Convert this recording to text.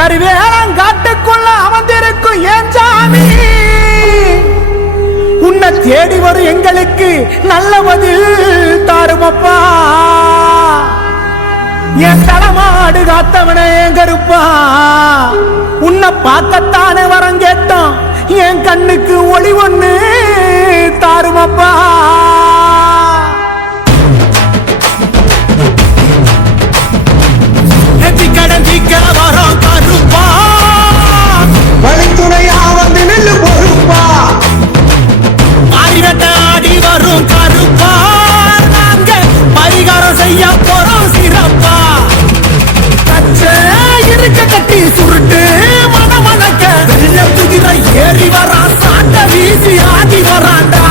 கருவேலங்காட்டுக்குள்ள அமர்ந்திருக்கும் ஏன் சாமி உன்னை தேடி வரும் எங்களுக்கு நல்ல பதில் தாருமப்பா என் தலைமாடு காத்தவன என் கருப்பா உன்னை பார்க்கத்தானே வரம் கேட்டோம் என் கண்ணுக்கு ஒளி ஒண்ணு தாருமப்பா கடந்திக்க வரோம் கருப்பா வழித்துணையா வந்து நெல்லு பொறுப்பா ஆடிவட்ட ஆடி வரும் கருப்பா நாங்க பரிகாரம் செய்ய போறோம் சிறப்பா கச்ச இருக்க கட்டி சுருட்டு மனமணக்க வெள்ள குதிரை ஏறி வரா சாண்ட வீசி ஆடி வராண்டா